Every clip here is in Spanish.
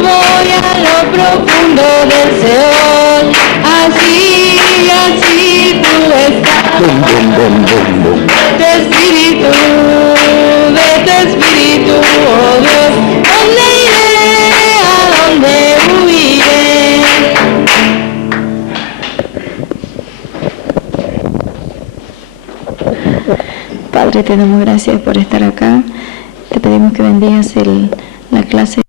voy a lo profundo del Seol. Así tú estás. Bum, bum, bum, bum, bum. De tu espíritu, oh Dios. ¿Dónde iré? ¿A dónde huiré? Padre, te damos gracias por estar acá. Te pedimos que bendigas la clase.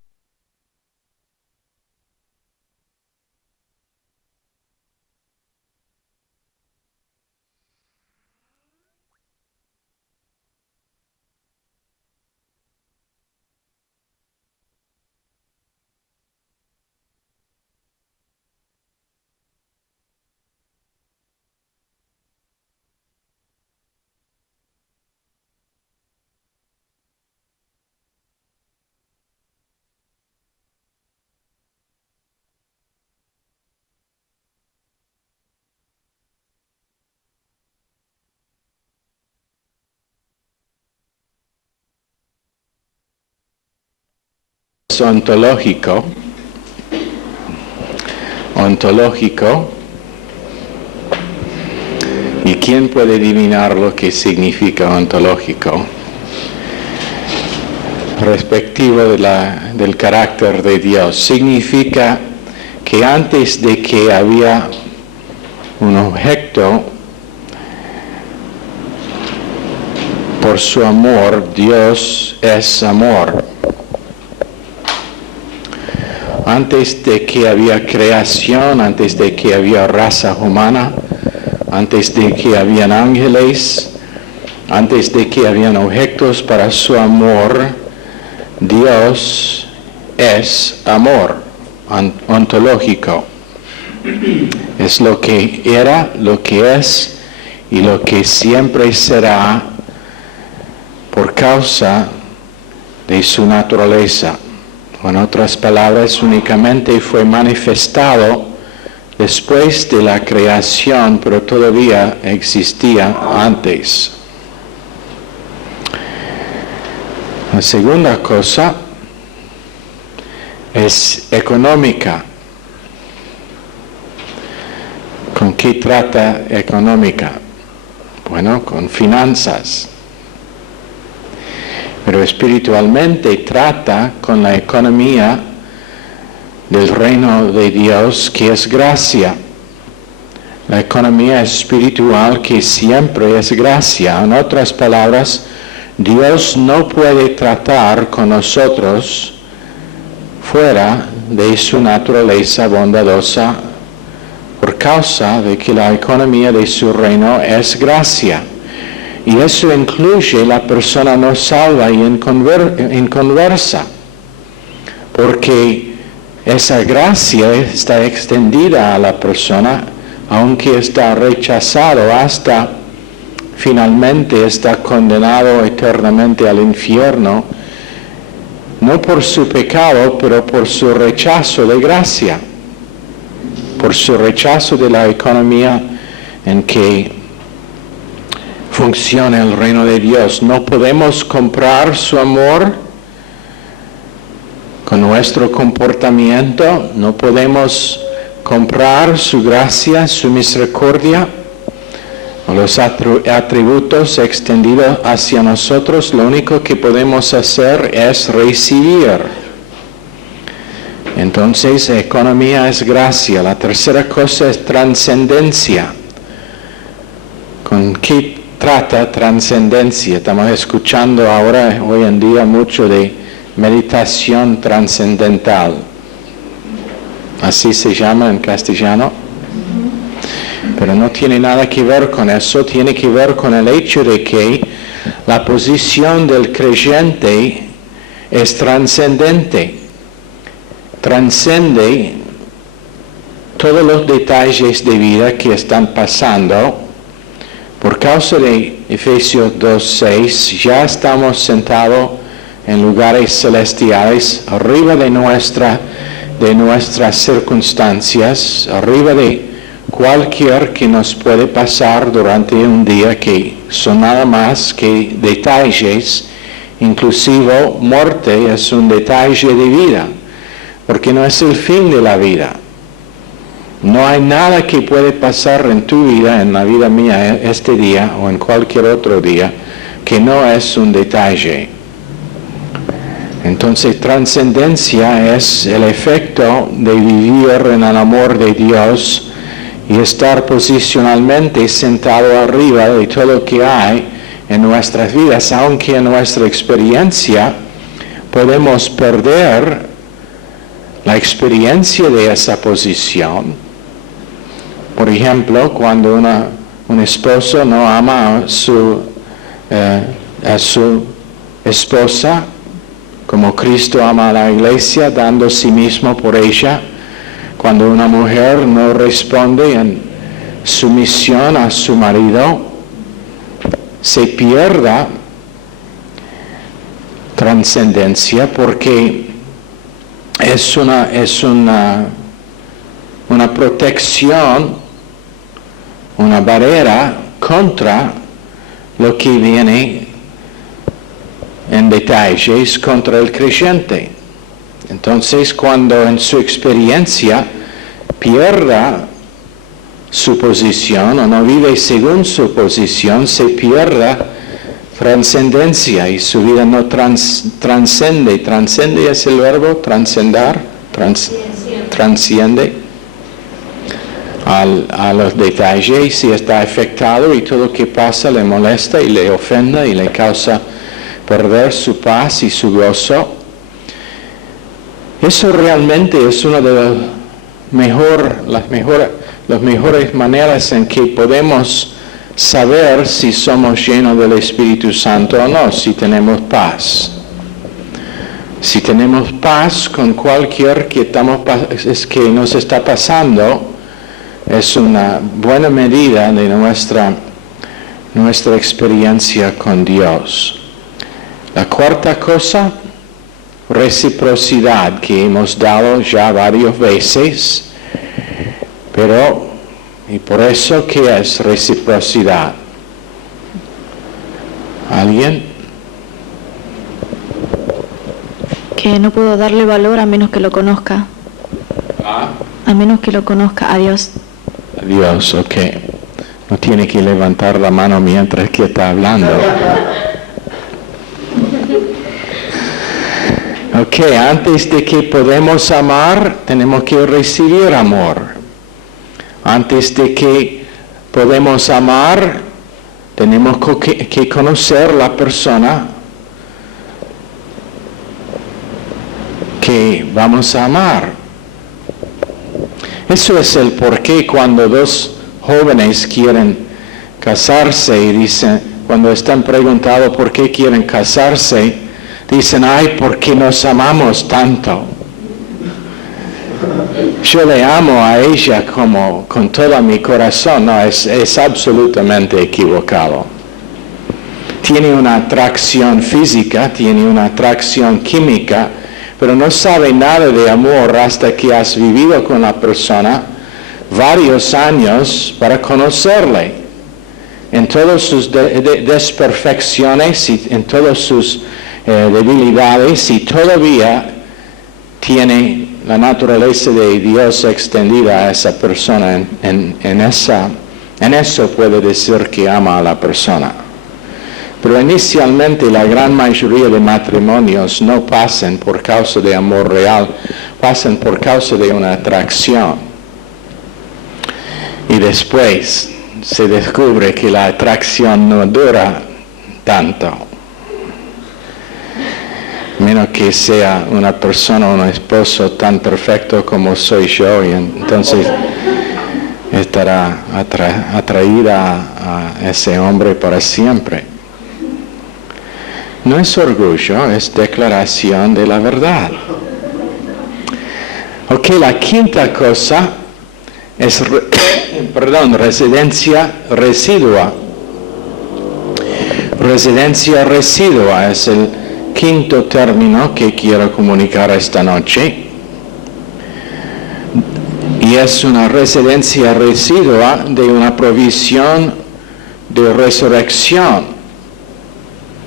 Ontológico. ¿Y quién puede adivinar lo que significa ontológico? Respectivo del carácter de Dios. Significa que antes de que había un objeto, por su amor, Dios es amor. Antes de que había creación, antes de que había raza humana, antes de que habían ángeles, antes de que habían objetos para su amor, Dios es amor ontológico. Es lo que era, lo que es y lo que siempre será por causa de su naturaleza. En otras palabras, únicamente fue manifestado después de la creación, pero todavía existía antes. La segunda cosa es económica. ¿Con qué trata económica? Bueno, con finanzas. Pero espiritualmente trata con la economía del reino de Dios, que es gracia. La economía espiritual que siempre es gracia. En otras palabras, Dios no puede tratar con nosotros fuera de su naturaleza bondadosa por causa de que la economía de su reino es gracia. Y eso incluye la persona no salva y inconversa, porque esa gracia está extendida a la persona, aunque está rechazado hasta finalmente está condenado eternamente al infierno, no por su pecado, pero por su rechazo de gracia, por su rechazo de la economía en que funciona el reino de Dios. No podemos comprar su amor con nuestro comportamiento, no podemos comprar su gracia, su misericordia, o los atributos extendidos hacia nosotros. Lo único que podemos hacer es recibir. Entonces, economía es gracia. La tercera cosa es trascendencia. ¿Con qué trata trascendencia? Estamos escuchando ahora, hoy en día, mucho de meditación trascendental. Así se llama en castellano. Pero no tiene nada que ver con eso, tiene que ver con el hecho de que la posición del creyente es trascendente. Trascende todos los detalles de vida que están pasando. Por causa de Efesios 2:6, ya estamos sentados en lugares celestiales, arriba de nuestras circunstancias, arriba de cualquier que nos puede pasar durante un día, que son nada más que detalles. Inclusive muerte es un detalle de vida. porque no es el fin de la vida. No hay nada que puede pasar en tu vida, en la vida mía, este día o en cualquier otro día, que no es un detalle. Entonces, trascendencia es el efecto de vivir en el amor de Dios y estar posicionalmente sentado arriba de todo lo que hay en nuestras vidas, aunque en nuestra experiencia podemos perder la experiencia de esa posición. Por ejemplo, cuando un esposo no ama a su esposa como Cristo ama a la iglesia, dando a sí mismo por ella, cuando una mujer no responde en sumisión a su marido, se pierda trascendencia porque es una protección, una barrera contra lo que viene en detalles contra el creyente. Entonces, cuando en su experiencia pierda su posición o no vive según su posición, se pierda trascendencia y su vida no transcende. Transcende es el verbo transcender, transciende a los detalles y está afectado y todo lo que pasa le molesta y le ofende y le causa perder su paz y su gozo. Eso realmente es una de las mejores maneras en que podemos saber si somos llenos del Espíritu Santo o no, si tenemos paz. Si tenemos paz con cualquier que nos está pasando, es una buena medida de nuestra experiencia con Dios. La cuarta cosa, reciprocidad, que hemos dado ya varias veces, y por eso, ¿qué es reciprocidad? ¿Alguien? Que no puedo darle valor a menos que lo conozca. A menos que lo conozca a Dios. A Dios, ok. No tiene que levantar la mano mientras que está hablando. Ok, antes de que podamos amar, tenemos que recibir amor. Antes de que podemos amar, tenemos que conocer la persona que vamos a amar. Eso es el porqué cuando dos jóvenes quieren casarse y dicen, cuando están preguntados por qué quieren casarse, dicen, ay, porque nos amamos tanto. Yo le amo a ella como con todo mi corazón. No, es absolutamente equivocado. Tiene una atracción física, tiene una atracción química, pero no sabe nada de amor hasta que has vivido con la persona varios años para conocerle. En todas sus desperfecciones y en todas sus debilidades, y todavía tiene la naturaleza de Dios extendida a esa persona. En eso puede decir que ama a la persona. Pero inicialmente la gran mayoría de matrimonios no pasan por causa de amor real, pasan por causa de una atracción. Y después se descubre que la atracción no dura tanto. Menos que sea una persona, un esposo tan perfecto como soy yo, y entonces estará atraída a ese hombre para siempre. No es orgullo, es declaración de la verdad. Ok, la quinta cosa es, residencia residua. Residencia residua es el quinto término que quiero comunicar esta noche. Y es una residencia residua de una provisión de resurrección.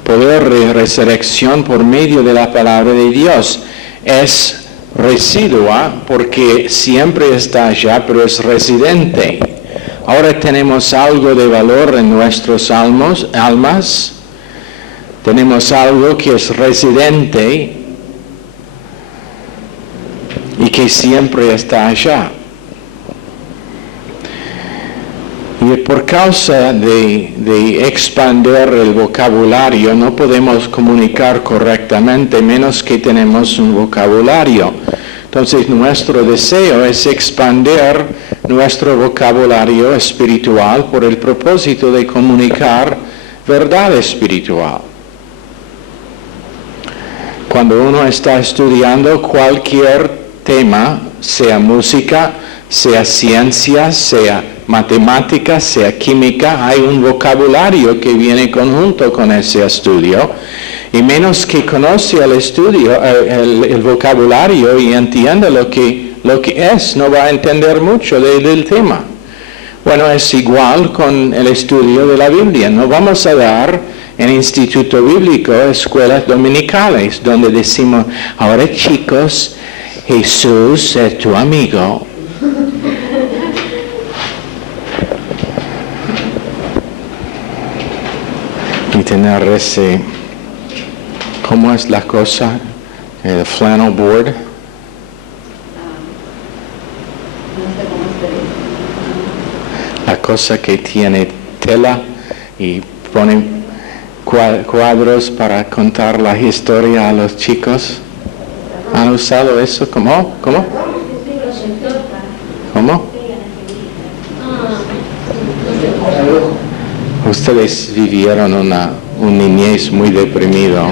Poder de resurrección por medio de la palabra de Dios. Es residua porque siempre está allá, pero es residente. Ahora tenemos algo de valor en nuestros almas. Tenemos algo que es residente y que siempre está allá. Y por causa de expandir el vocabulario, no podemos comunicar correctamente, menos que tenemos un vocabulario. Entonces, nuestro deseo es expandir nuestro vocabulario espiritual por el propósito de comunicar verdad espiritual. Cuando uno está estudiando cualquier tema, sea música, sea ciencia, sea matemática, sea química, hay un vocabulario que viene conjunto con ese estudio, y menos que conoce el estudio, el vocabulario y entienda lo que es, no va a entender mucho del tema. Bueno, es igual con el estudio de la Biblia. No vamos a dar en Instituto Bíblico escuelas dominicales donde decimos, ahora chicos, Jesús es tu amigo. Y tener ese, ¿cómo es la cosa? El flannel board. La cosa que tiene tela y ponen cuadros para contar la historia a los chicos. ¿Han usado eso? ¿Cómo? ¿Cómo? Ustedes vivieron una niñez muy deprimido.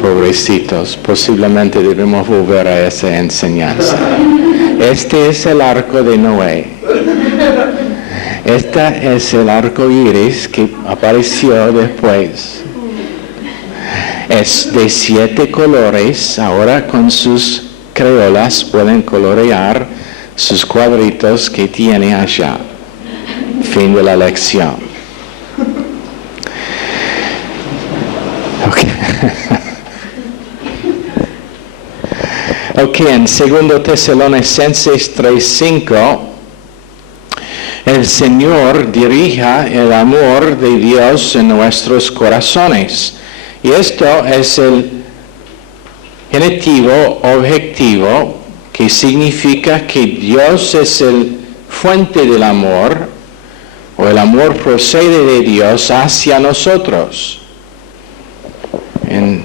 Pobrecitos, posiblemente debemos volver a esa enseñanza. Este es el arco de Noé. Este es el arco iris que apareció después. Es de 7 colores. Ahora con sus creolas pueden colorear sus cuadritos que tiene allá. Fin de la lección. Ok, en 2 Tesalonicenses 3:5, el Señor dirija el amor de Dios en nuestros corazones. Y esto es el genitivo objetivo, que significa que Dios es el fuente del amor, o el amor procede de Dios hacia nosotros. En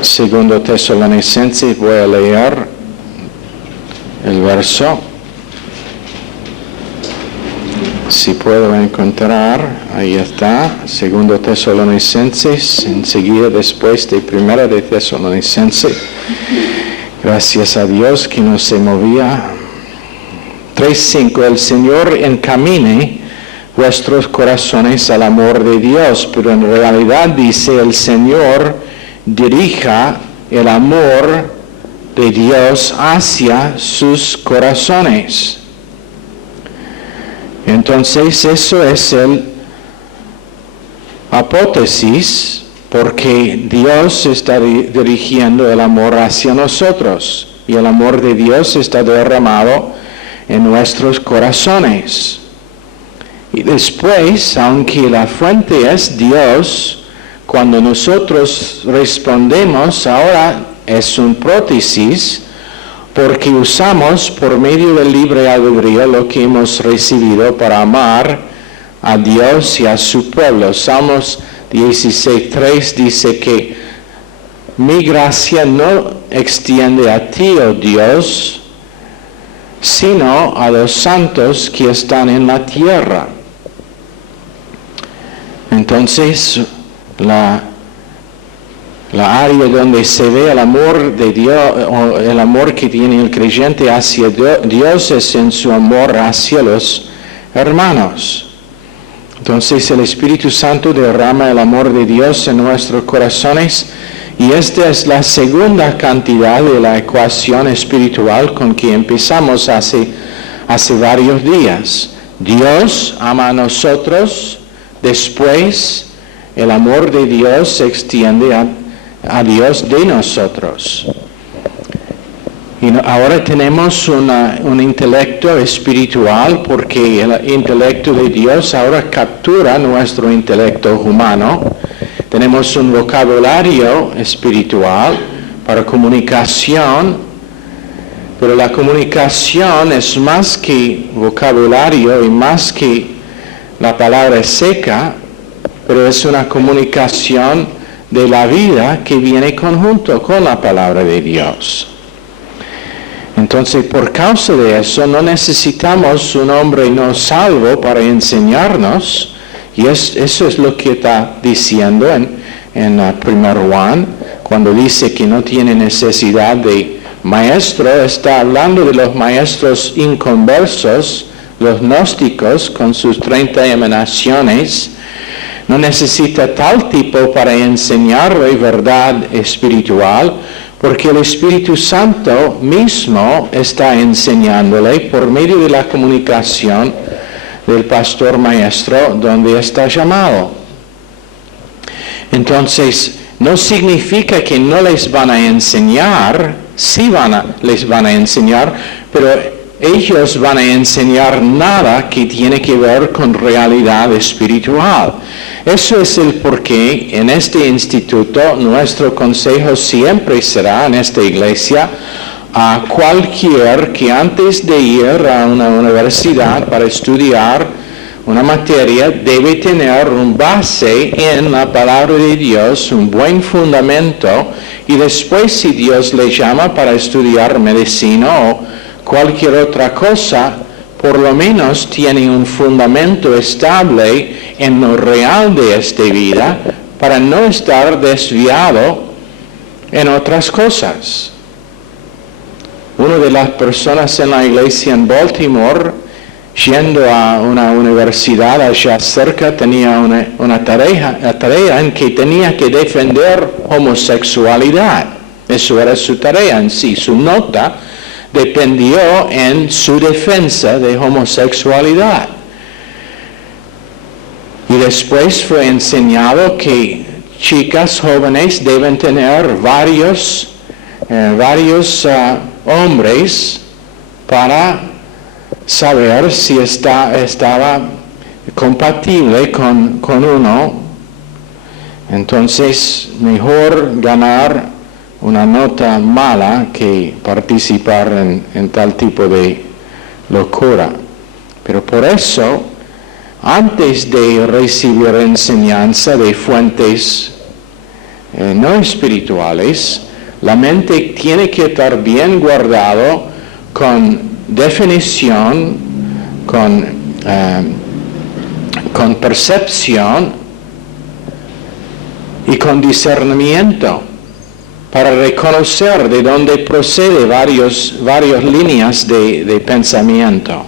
2 Tesalonicenses voy a leer el verso. Si puedo encontrar, ahí está, 2 Tesalonicenses, enseguida después de 1 de Tesalonicenses. Gracias a Dios que no se movía. 3:5, el Señor encamine vuestros corazones al amor de Dios, pero en realidad dice el Señor dirija el amor de Dios hacia sus corazones. Entonces eso es el apótesis, porque Dios está dirigiendo el amor hacia nosotros y el amor de Dios está derramado en nuestros corazones. Y después, aunque la fuente es Dios, cuando nosotros respondemos, ahora es un prótesis, porque usamos por medio del libre albedrío lo que hemos recibido para amar a Dios y a su pueblo. Salmos 16:3 dice que mi gracia no extiende a ti, oh Dios, sino a los santos que están en la tierra. Entonces, la área donde se ve el amor de Dios, o el amor que tiene el creyente hacia Dios, es en su amor hacia los hermanos. Entonces el Espíritu Santo derrama el amor de Dios en nuestros corazones, y esta es la segunda cantidad de la ecuación espiritual con que empezamos hace varios días. Dios ama a nosotros, después el amor de Dios se extiende a Dios de nosotros. Y ahora tenemos un intelecto espiritual porque el intelecto de Dios ahora captura nuestro intelecto humano. Tenemos un vocabulario espiritual para comunicación, pero la comunicación es más que vocabulario y más que la palabra seca, pero es una comunicación de la vida que viene conjunto con la palabra de Dios. Entonces, por causa de eso, no necesitamos un hombre no salvo para enseñarnos, y eso es lo que está diciendo en 1 Juan, cuando dice que no tiene necesidad de maestro, está hablando de los maestros inconversos, los gnósticos con sus 30 emanaciones. No necesita tal tipo para enseñarle verdad espiritual, porque el Espíritu Santo mismo está enseñándole por medio de la comunicación del pastor maestro donde está llamado. Entonces, no significa que no les van a enseñar, sí les van a enseñar, pero ellos van a enseñar nada que tiene que ver con realidad espiritual. Eso es el porqué en este instituto nuestro consejo siempre será en esta iglesia a cualquier que antes de ir a una universidad para estudiar una materia debe tener un base en la palabra de Dios, un buen fundamento, y después si Dios le llama para estudiar medicina o cualquier otra cosa, por lo menos tiene un fundamento estable en lo real de esta vida para no estar desviado en otras cosas. Una de las personas en la iglesia en Baltimore, yendo a una universidad allá cerca, tenía una tarea en que tenía que defender homosexualidad. Eso era su tarea en sí, su nota dependió en su defensa de homosexualidad. Y después fue enseñado que chicas jóvenes deben tener varios hombres para saber si estaba compatible con uno. Entonces, mejor ganar una nota mala que participar en tal tipo de locura. Pero por eso, antes de recibir enseñanza de fuentes no espirituales, la mente tiene que estar bien guardado con definición, con percepción y con discernimiento, para reconocer de dónde procede varias líneas de pensamiento.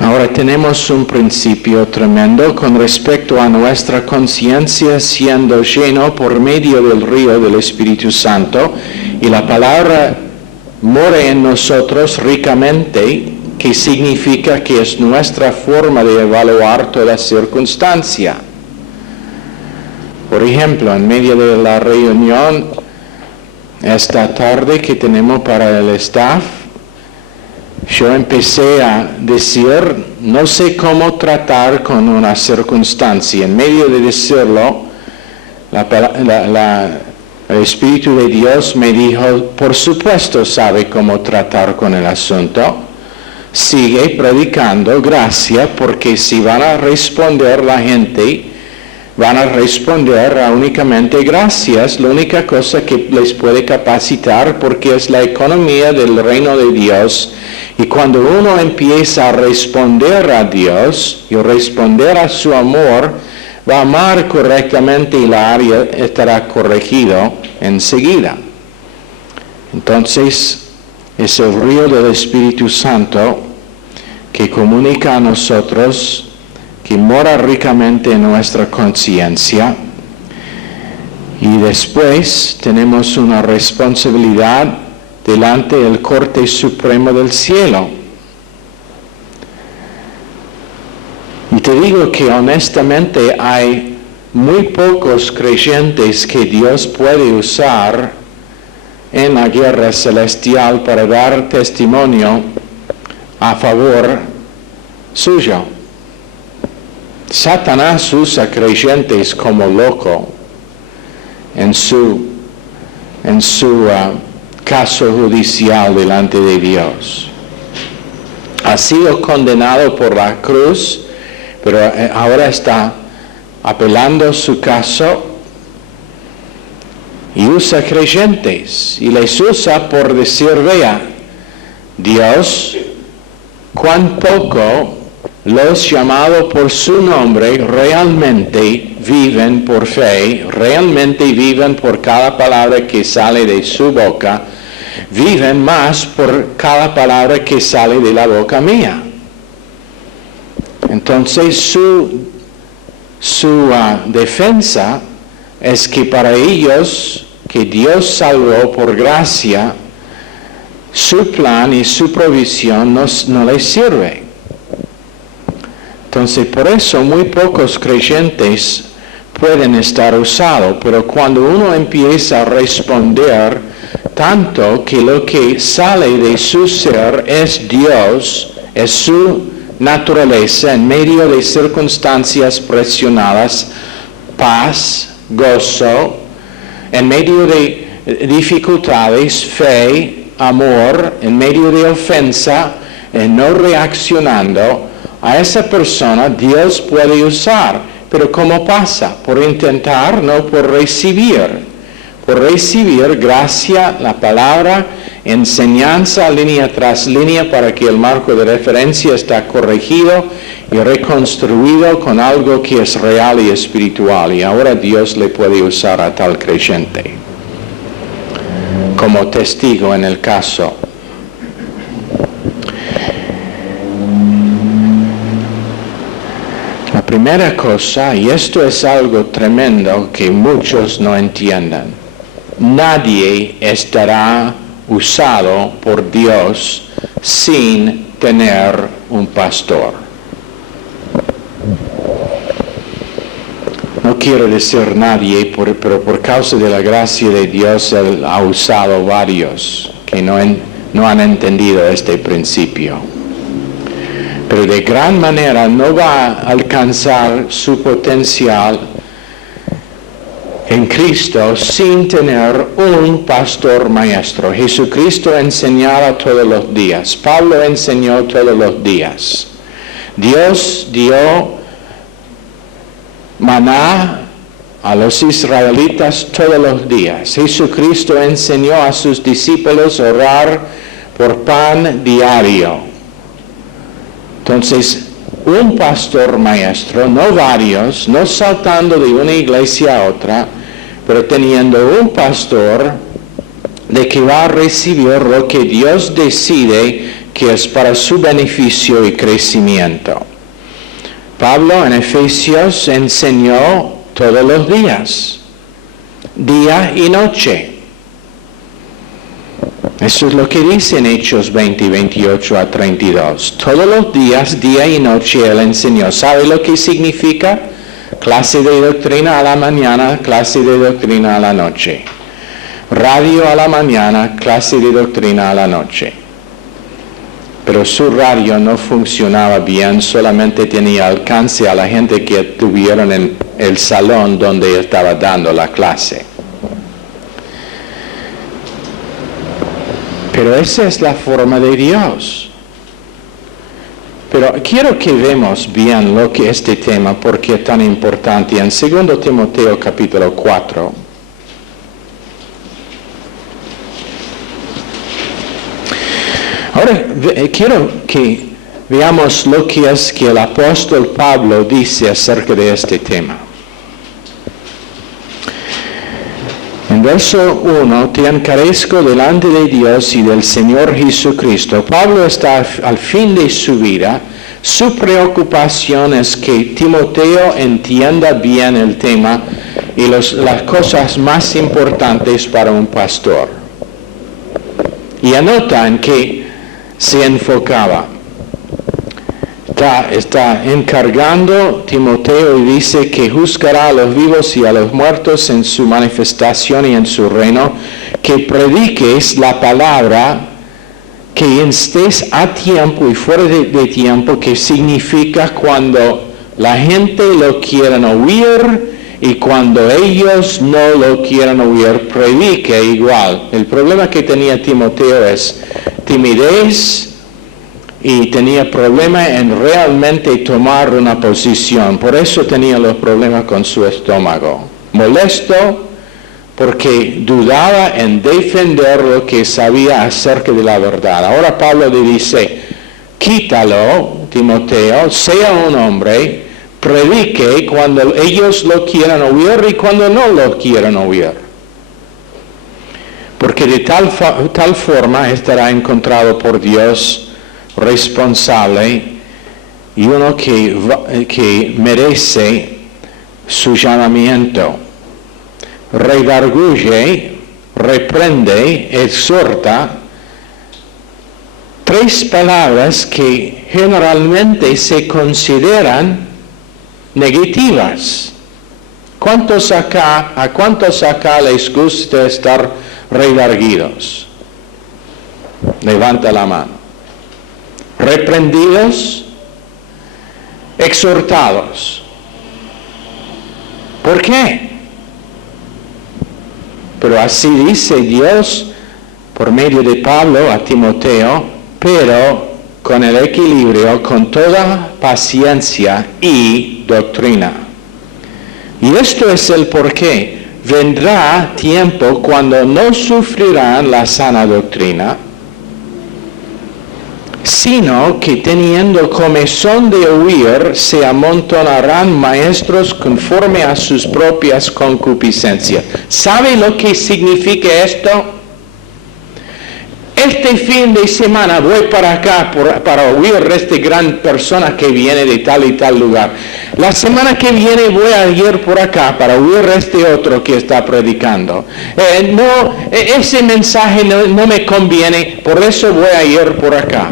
Ahora tenemos un principio tremendo con respecto a nuestra conciencia siendo lleno por medio del río del Espíritu Santo, y la palabra mora en nosotros ricamente, que significa que es nuestra forma de evaluar toda circunstancia. Por ejemplo, en medio de la reunión esta tarde que tenemos para el staff, yo empecé a decir, no sé cómo tratar con una circunstancia. En medio de decirlo, el Espíritu de Dios me dijo, por supuesto sabe cómo tratar con el asunto. Sigue predicando, gracias, porque si van a responder la gente, van a responder a únicamente gracias, la única cosa que les puede capacitar, porque es la economía del reino de Dios. Y cuando uno empieza a responder a Dios y responder a su amor, va a amar correctamente y la área estará corregido enseguida. Entonces, es el río del Espíritu Santo que comunica a nosotros, que mora ricamente en nuestra conciencia, y después tenemos una responsabilidad delante del Corte Supremo del Cielo. Y te digo que honestamente hay muy pocos creyentes que Dios puede usar en la guerra celestial para dar testimonio a favor suyo. Satanás usa creyentes como loco en su caso judicial delante de Dios. Ha sido condenado por la cruz, pero ahora está apelando su caso y usa creyentes y les usa por decir, vea, Dios, cuán poco los llamados por su nombre realmente viven por fe, realmente viven por cada palabra que sale de su boca, viven más por cada palabra que sale de la boca mía. Entonces su defensa es que para ellos que Dios salvó por gracia, su plan y su provisión no les sirve. Entonces, por eso muy pocos creyentes pueden estar usados, pero cuando uno empieza a responder tanto que lo que sale de su ser es Dios, es su naturaleza en medio de circunstancias presionadas, paz, gozo, en medio de dificultades, fe, amor, en medio de ofensa, no reaccionando, a esa persona Dios puede usar. Pero ¿cómo pasa? Por intentar, no por recibir. Por recibir gracia, la palabra, enseñanza línea tras línea para que el marco de referencia está corregido y reconstruido con algo que es real y espiritual. Y ahora Dios le puede usar a tal creyente como testigo en el caso. La primera cosa, y esto es algo tremendo que muchos no entiendan, nadie estará usado por Dios sin tener un pastor. No quiero decir nadie, pero por causa de la gracia de Dios Él ha usado varios que no han entendido este principio. Pero de gran manera no va a alcanzar su potencial en Cristo sin tener un pastor maestro. Jesucristo enseñaba todos los días. Pablo enseñó todos los días. Dios dio maná a los israelitas todos los días. Jesucristo enseñó a sus discípulos a orar por pan diario. Entonces, un pastor maestro, no varios, no saltando de una iglesia a otra, pero teniendo un pastor de que va a recibir lo que Dios decide que es para su beneficio y crecimiento. Pablo en Efesios enseñó todos los días, día y noche. Eso es lo que dice en Hechos 20, 28 a 32. Todos los días, día y noche, Él enseñó. ¿Sabe lo que significa? Clase de doctrina a la mañana, clase de doctrina a la noche. Radio a la mañana, clase de doctrina a la noche. Pero su radio no funcionaba bien, solamente tenía alcance a la gente que estuvieron en el salón donde estaba dando la clase. Pero esa es la forma de Dios. Pero quiero que vemos bien lo que este tema, porque es tan importante. En 2 Timoteo capítulo 4. Ahora quiero que veamos lo que es que el apóstol Pablo dice acerca de este tema. En verso 1, te encarezco delante de Dios y del Señor Jesucristo. Pablo está al fin de su vida. Su preocupación es que Timoteo entienda bien el tema y las cosas más importantes para un pastor. Y anota en que se enfocaba. está encargando Timoteo y dice que juzgará a los vivos y a los muertos en su manifestación y en su reino, que prediques la palabra, que estés a tiempo y fuera de tiempo, que significa cuando la gente lo quieren oír y cuando ellos no lo quieren oír, predique igual. El problema que tenía Timoteo es timidez, y tenía problema en realmente tomar una posición. Por eso tenía los problemas con su estómago. Molesto porque dudaba en defender lo que sabía acerca de la verdad. Ahora Pablo le dice, quítalo, Timoteo, sea un hombre, predique cuando ellos lo quieran oír y cuando no lo quieran oír. Porque de tal forma estará encontrado por Dios responsable y uno que merece su llamamiento. Redarguye, reprende, exhorta, tres palabras que generalmente se consideran negativas. ¿A cuántos acá les gusta estar redarguidos? Levanta la mano. Reprendidos, exhortados. ¿Por qué? Pero así dice Dios por medio de Pablo a Timoteo, pero con el equilibrio, con toda paciencia y doctrina. Y esto es el porqué. Vendrá tiempo cuando no sufrirán la sana doctrina, sino que teniendo comezón de oír, se amontonarán maestros conforme a sus propias concupiscencias. ¿Sabe lo que significa esto? Este fin de semana voy para acá para oír a esta gran persona que viene de tal y tal lugar. La semana que viene voy a ir por acá para oír a este otro que está predicando. Ese mensaje no me conviene, por eso voy a ir por acá.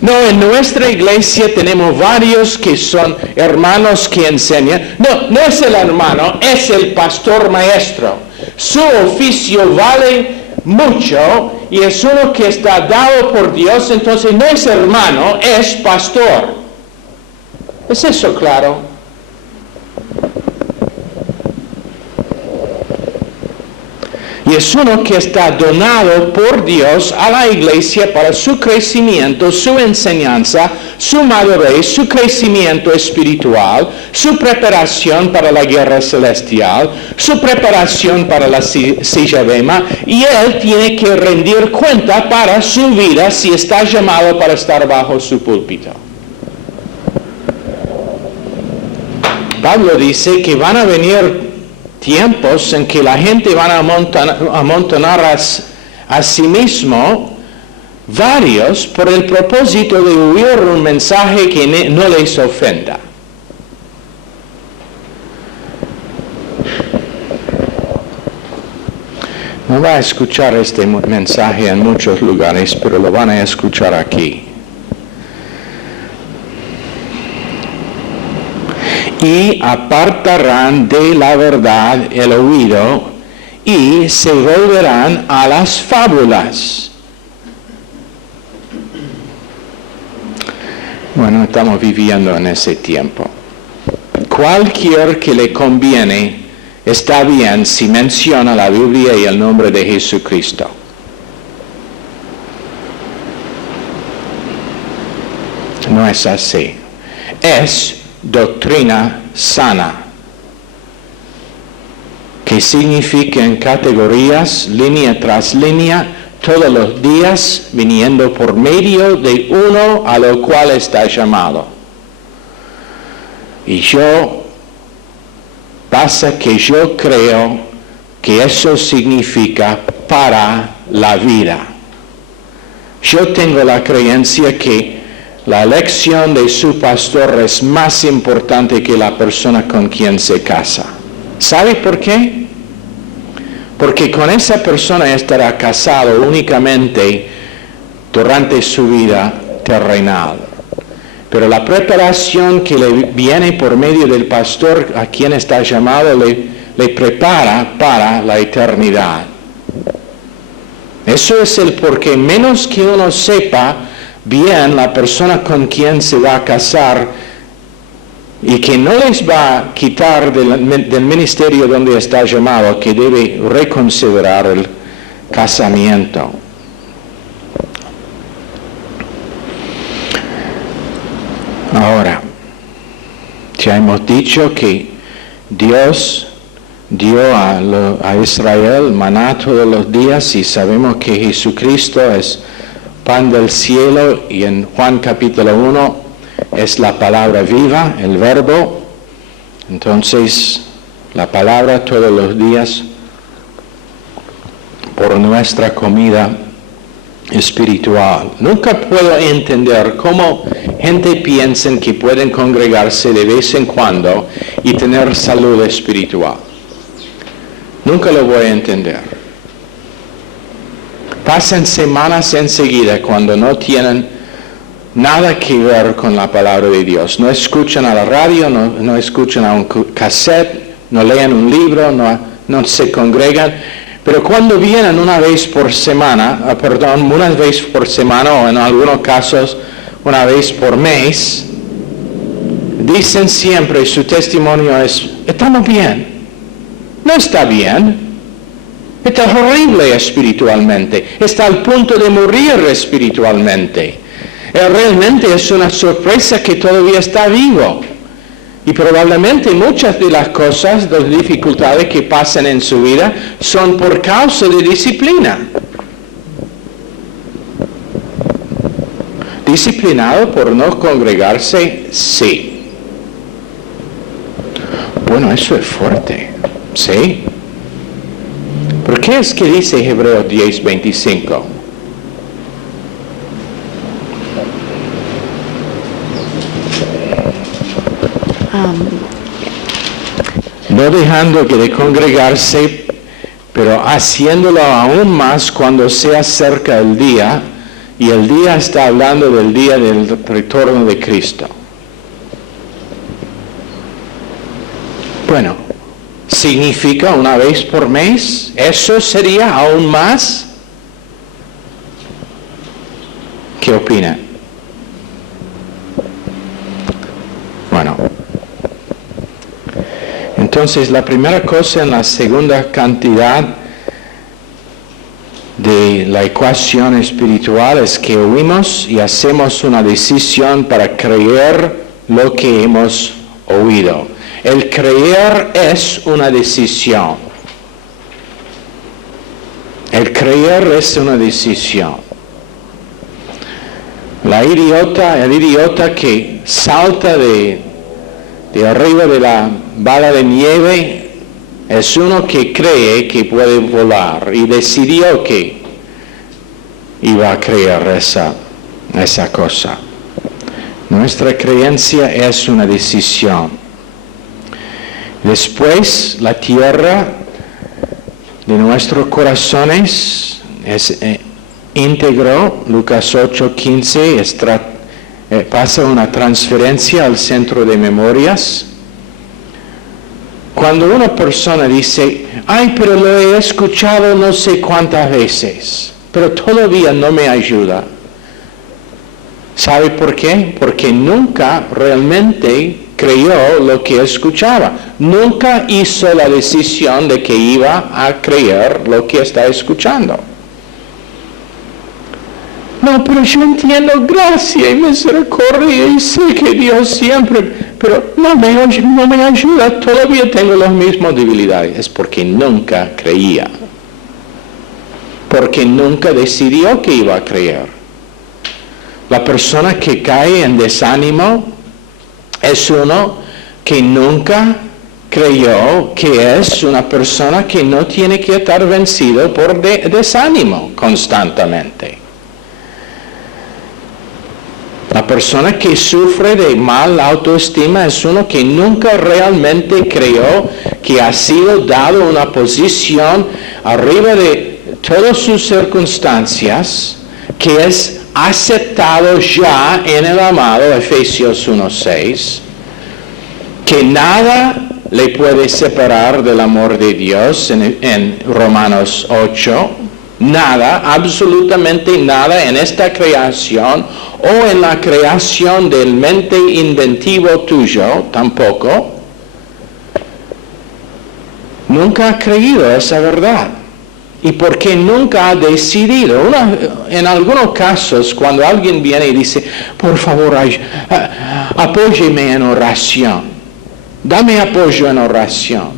No, en nuestra iglesia tenemos varios que son hermanos que enseñan. No es el hermano, es el pastor maestro. Su oficio vale mucho y es uno que está dado por Dios, entonces no es hermano, es pastor. ¿Es eso claro? Y es uno que está donado por Dios a la iglesia para su crecimiento, su enseñanza, su madurez, su crecimiento espiritual, su preparación para la guerra celestial, su preparación para la silla bema, y él tiene que rendir cuenta para su vida si está llamado para estar bajo su púlpito. Pablo dice que van a venir tiempos en que la gente van a amontonar a sí mismo varios por el propósito de oír un mensaje que no les ofenda. No va a escuchar este mensaje en muchos lugares, pero lo van a escuchar aquí. Y apartarán de la verdad el oído y se volverán a las fábulas. Bueno, estamos viviendo en ese tiempo. Cualquier que le conviene está bien si menciona la Biblia y el nombre de Jesucristo. No es así. Es doctrina sana, que significa en categorías, línea tras línea, todos los días, viniendo por medio de uno a lo cual está llamado. Y pasa que yo creo que eso significa para la vida. Yo tengo la creencia que la elección de su pastor es más importante que la persona con quien se casa. ¿Sabe por qué? Porque con esa persona estará casado únicamente durante su vida terrenal. Pero la preparación que le viene por medio del pastor a quien está llamado le prepara para la eternidad. Eso es el porqué. Menos que uno sepa bien la persona con quien se va a casar y que no les va a quitar del ministerio donde está llamado, que debe reconsiderar el casamiento. Ahora, ya hemos dicho que Dios dio a Israel maná todos los días y sabemos que Jesucristo es pan del cielo y en Juan capítulo 1 es la palabra viva, el verbo. Entonces, la palabra todos los días por nuestra comida espiritual. Nunca puedo entender cómo gente piensa que pueden congregarse de vez en cuando y tener salud espiritual. Nunca lo voy a entender. Pasan semanas enseguida cuando no tienen nada que ver con la palabra de Dios. No escuchan a la radio, no escuchan a un cassette, no leen un libro, no se congregan. Pero cuando vienen una vez por semana o en algunos casos una vez por mes, dicen siempre, su testimonio es, estamos bien. No está bien. Está horrible espiritualmente. Está al punto de morir espiritualmente. Realmente es una sorpresa que todavía está vivo. Y probablemente muchas de las cosas, las dificultades que pasan en su vida son por causa de disciplina. ¿Disciplinado por no congregarse? Sí. Bueno, eso es fuerte. ¿Sí? ¿Por qué es que dice Hebreos 10:25? No dejando que de congregarse, pero haciéndolo aún más cuando se acerca el día, y el día está hablando del día del retorno de Cristo. Bueno, ¿significa una vez por mes? ¿Eso sería aún más? ¿Qué opinan? Bueno, entonces la primera cosa en la segunda cantidad de la ecuación espiritual es que oímos y hacemos una decisión para creer lo que hemos oído. El creer es una decisión. El creer es una decisión. El idiota que salta de arriba de la bala de nieve es uno que cree que puede volar y decidió que iba a creer esa cosa. Nuestra creencia es una decisión. Después, la tierra de nuestros corazones es íntegro. Lucas 8:15 pasa una transferencia al centro de memorias. Cuando una persona dice, ay, pero lo he escuchado no sé cuántas veces, pero todavía no me ayuda. ¿Sabe por qué? Porque nunca realmente creyó lo que escuchaba. Nunca hizo la decisión de que iba a creer lo que está escuchando. No, pero yo entiendo gracia y misericordia y sé que Dios siempre, pero no me ayuda, todavía tengo las mismas debilidades. Es porque nunca creía. Porque nunca decidió que iba a creer. La persona que cae en desánimo es uno que nunca creyó que es una persona que no tiene que estar vencido por desánimo constantemente. La persona que sufre de mala autoestima es uno que nunca realmente creyó que ha sido dado una posición arriba de todas sus circunstancias que es aceptado ya en el amado, Efesios 1:6, que nada le puede separar del amor de Dios en Romanos 8, nada, absolutamente nada en esta creación o en la creación del mente inventivo tuyo, tampoco. Nunca ha creído esa verdad. Y porque nunca ha decidido. En algunos casos, cuando alguien viene y dice, por favor, apóyeme en oración. Dame apoyo en oración.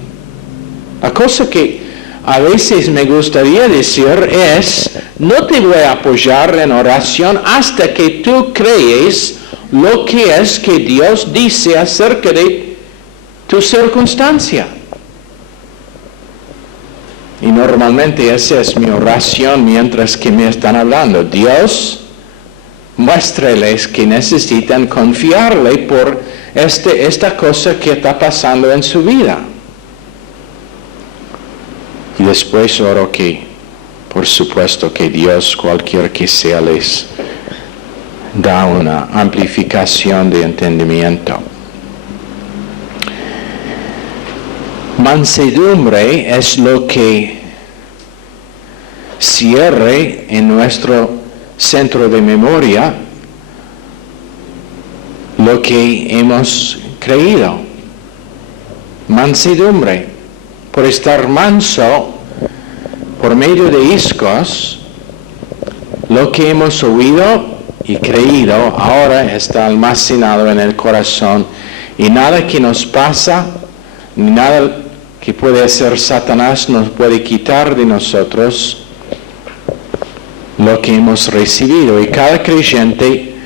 La cosa que a veces me gustaría decir es, no te voy a apoyar en oración hasta que tú crees lo que es que Dios dice acerca de tu circunstancia. Y normalmente esa es mi oración mientras que me están hablando. Dios, muéstrales que necesitan confiarle por esta cosa que está pasando en su vida. Y después oro que, por supuesto, que Dios, cualquier que sea, les da una amplificación de entendimiento. Mansedumbre es lo que cierre en nuestro centro de memoria lo que hemos creído. Mansedumbre, por estar manso por medio de iscos, lo que hemos oído y creído ahora está almacenado en el corazón y nada que nos pasa, ni nada que puede hacer Satanás nos puede quitar de nosotros lo que hemos recibido. Y cada creyente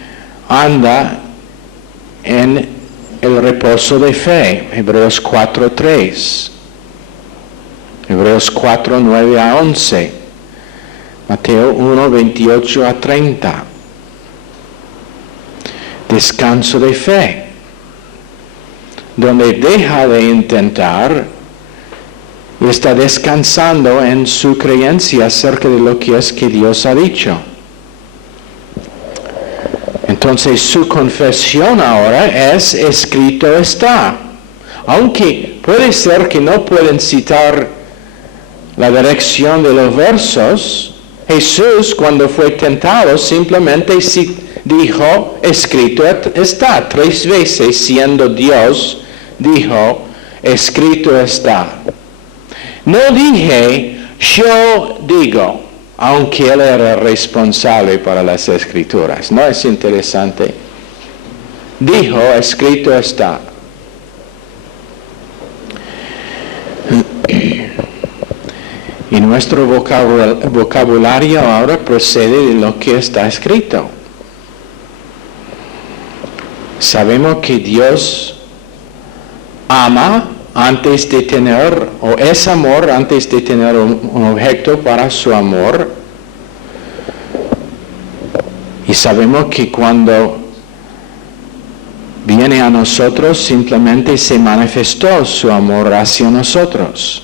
anda en el reposo de fe. Hebreos 4:3. Hebreos 4:9-11. Mateo 1:28-30. Descanso de fe, donde deja de intentar y está descansando en su creencia acerca de lo que es que Dios ha dicho. Entonces su confesión ahora es escrito está. Aunque puede ser que no pueden citar la dirección de los versos, Jesús cuando fue tentado simplemente dijo escrito está. 3 veces siendo Dios dijo escrito está. No dije, yo digo, aunque él era responsable para las escrituras. ¿No es interesante? Dijo, escrito está. Y nuestro vocabulario ahora procede de lo que está escrito. Sabemos que Dios ama antes de tener, o es amor antes de tener un objeto para su amor. Y sabemos que cuando viene a nosotros, simplemente se manifestó su amor hacia nosotros.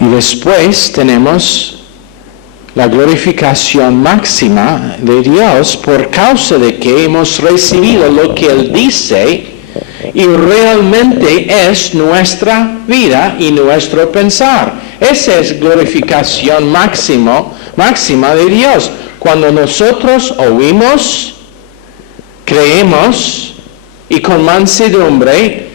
Y después tenemos la glorificación máxima de Dios por causa de que hemos recibido lo que Él dice y realmente es nuestra vida y nuestro pensar. Esa es glorificación máxima de Dios. Cuando nosotros oímos, creemos y con mansedumbre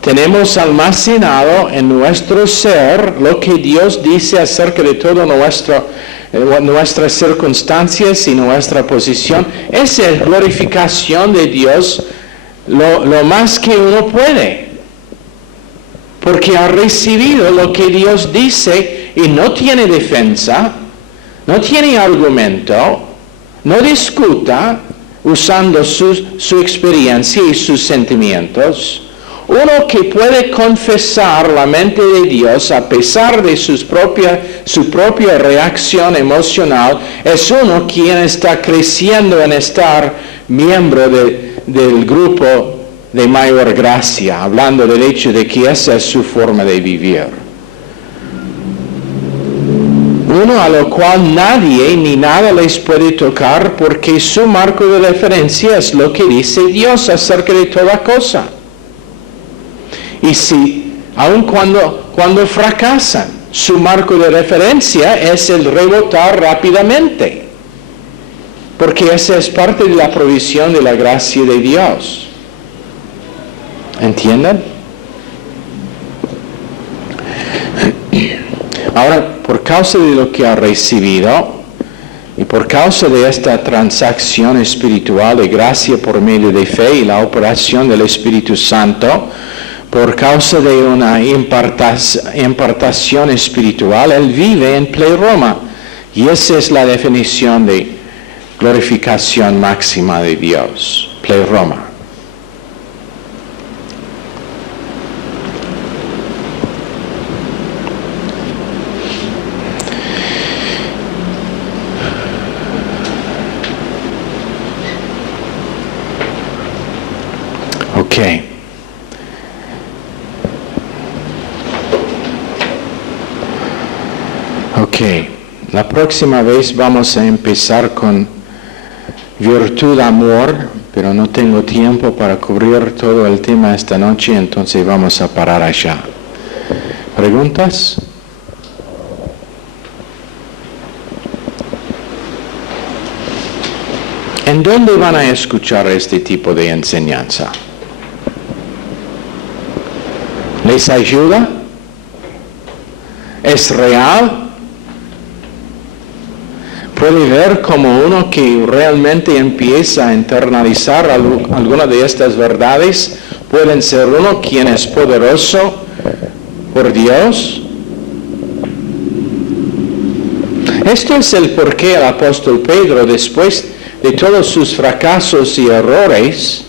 tenemos almacenado en nuestro ser lo que Dios dice acerca de todas nuestras circunstancias y nuestra posición. Esa es glorificación de Dios lo más que uno puede, porque ha recibido lo que Dios dice y no tiene defensa, no tiene argumento, no discuta usando su experiencia y sus sentimientos. Uno que puede confesar la mente de Dios a pesar de su propia reacción emocional es uno quien está creciendo en estar miembro del grupo de mayor gracia, hablando del hecho de que esa es su forma de vivir. uno a lo cual nadie ni nada les puede tocar porque su marco de referencia es lo que dice Dios acerca de toda cosa. Y si, aun cuando fracasan, su marco de referencia es el rebotar rápidamente, porque esa es parte de la provisión de la gracia de Dios. ¿Entienden? Ahora, por causa de lo que ha recibido y por causa de esta transacción espiritual de gracia por medio de fe y la operación del Espíritu Santo, por causa de una impartación espiritual, él vive en pleroma. Y esa es la definición de glorificación máxima de Dios, pleroma. Ok, la próxima vez vamos a empezar con virtud, amor, pero no tengo tiempo para cubrir todo el tema esta noche, entonces vamos a parar allá. ¿Preguntas? ¿En dónde van a escuchar este tipo de enseñanza? ¿Les ayuda? ¿Es real? ¿Puede ver como uno que realmente empieza a internalizar alguna de estas verdades pueden ser uno quien es poderoso por Dios? Esto es el porqué el apóstol Pedro, después de todos sus fracasos y errores,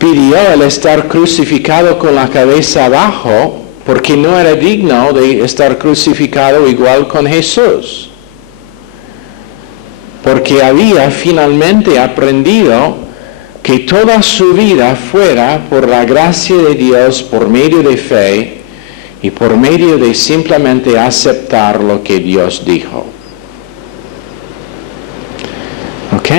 pidió el estar crucificado con la cabeza abajo, porque no era digno de estar crucificado igual con Jesús. Porque había finalmente aprendido que toda su vida fuera por la gracia de Dios, por medio de fe y por medio de simplemente aceptar lo que Dios dijo. ¿Ok?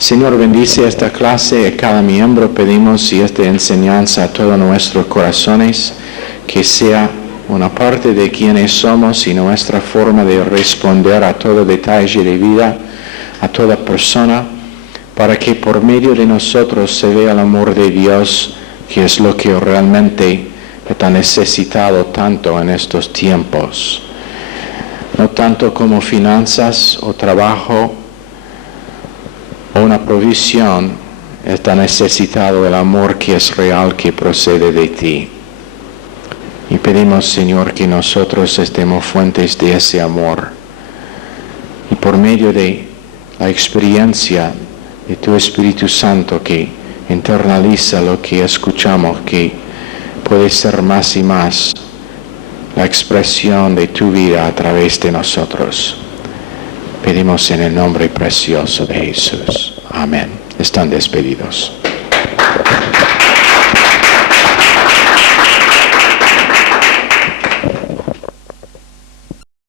Señor, bendice esta clase a cada miembro. Pedimos y esta enseñanza a todos nuestros corazones, que sea una parte de quienes somos y nuestra forma de responder a todo detalle de vida, a toda persona, para que por medio de nosotros se vea el amor de Dios, que es lo que realmente está necesitado tanto en estos tiempos. No tanto como finanzas o trabajo o una provisión, está necesitado el amor que es real, que procede de ti. Y pedimos, Señor, que nosotros estemos fuentes de ese amor. Y por medio de la experiencia de tu Espíritu Santo que internaliza lo que escuchamos, que puede ser más y más la expresión de tu vida a través de nosotros. Pedimos en el nombre precioso de Jesús. Amén. Están despedidos.